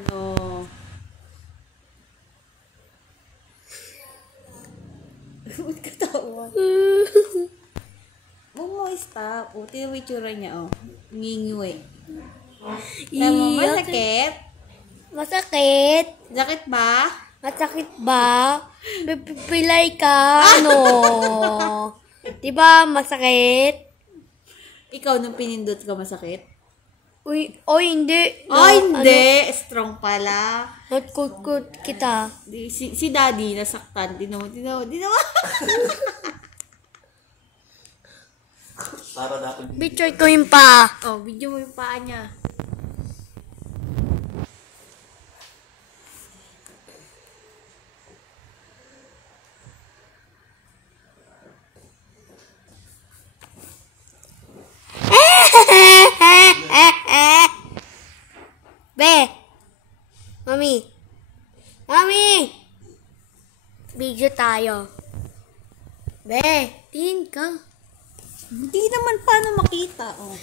No. Ba't katawa? Huwag mo stop. O, tingnan mo yung tsura niya, o. Ngingiwi. Tama mo, masakit? Masakit? Sakit ba? Masakit ba? Pipilay ka, ano? Diba masakit? Ikaw, nung pinindot ka, masakit? Uy, hindi. Ay, hindi. Strong pala. Natkut kita. Si daddy, nasaktan. Di naman. Para dapat Picture ko yung pa. Oh, video mo yung paa niya. Be! Mami! Mami! Video tayo. Be! Tingin ka. Hindi naman paano makita, oh.